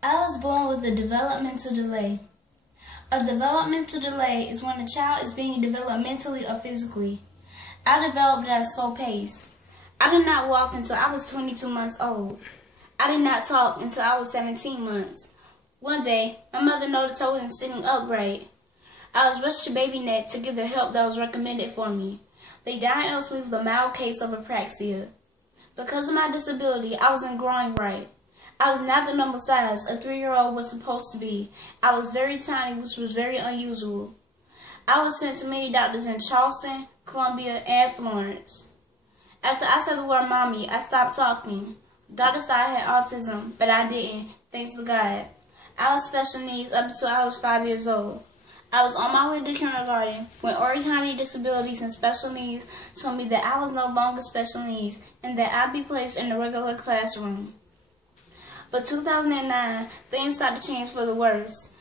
I was born with a developmental delay. A developmental delay is when a child is being developed mentally or physically. I developed at a slow pace. I did not walk until I was 22 months old. I did not talk until I was 17 months. One day, my mother noticed I wasn't sitting upright. I was rushed to baby net to get the help that was recommended for me. They diagnosed me with a mild case of apraxia. Because of my disability, I wasn't growing right. I was not the normal size a 3-year-old was supposed to be. I was very tiny, which was very unusual. I was sent to many doctors in Charleston, Columbia, and Florence. After I said the word mommy, I stopped talking. Doctors said I had autism, but I didn't, thanks to God. I was special needs up until I was 5 years old. I was on my way to kindergarten when Horry County Disabilities and Special Needs told me that I was no longer special needs and that I'd be placed in a regular classroom. But 2009, things started to change for the worse.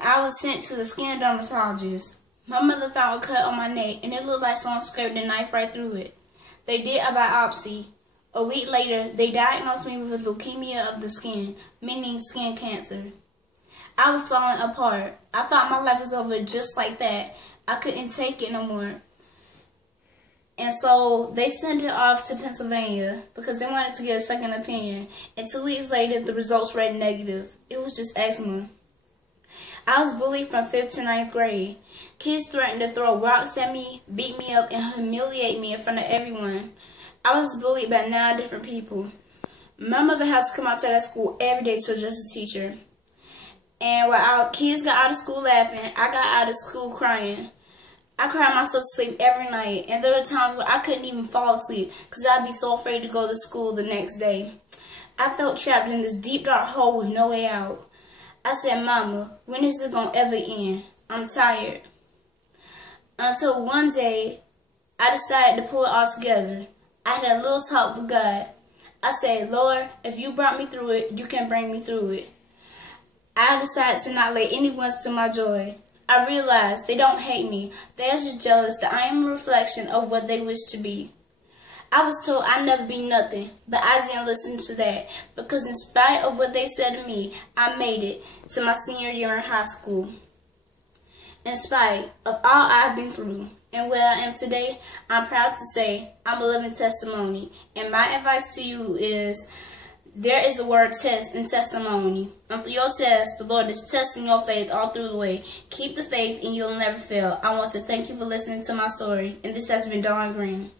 I was sent to the skin dermatologist. My mother found a cut on my neck and it looked like someone scraped a knife right through it. They did a biopsy. A week later, they diagnosed me with leukemia of the skin, meaning skin cancer. I was falling apart. I thought my life was over just like that. I couldn't take it no more. And so they sent it off to Pennsylvania because they wanted to get a second opinion. And 2 weeks later, the results read negative. It was just eczema. I was bullied from 5th to 9th grade. Kids threatened to throw rocks at me, beat me up, and humiliate me in front of everyone. I was bullied by 9 different people. My mother had to come out to that school every day to address the teacher. And while our kids got out of school laughing, I got out of school crying. I cried myself to sleep every night, and there were times where I couldn't even fall asleep because I'd be so afraid to go to school the next day. I felt trapped in this deep, dark hole with no way out. I said, Mama, when is it going to ever end? I'm tired. Until one day, I decided to pull it all together. I had a little talk with God. I said, Lord, if you brought me through it, you can bring me through it. I decided to not let anyone steal my joy. I realized they don't hate me. They're just jealous that I am a reflection of what they wish to be. I was told I'd never be nothing, but I didn't listen to that because in spite of what they said to me, I made it to my senior year in high school. In spite of all I've been through and where I am today, I'm proud to say I'm a living testimony. And my advice to you is, there is the word test in testimony. And through your test, the Lord is testing your faith all through the way. Keep the faith and you'll never fail. I want to thank you for listening to my story. And this has been Dawn Greene.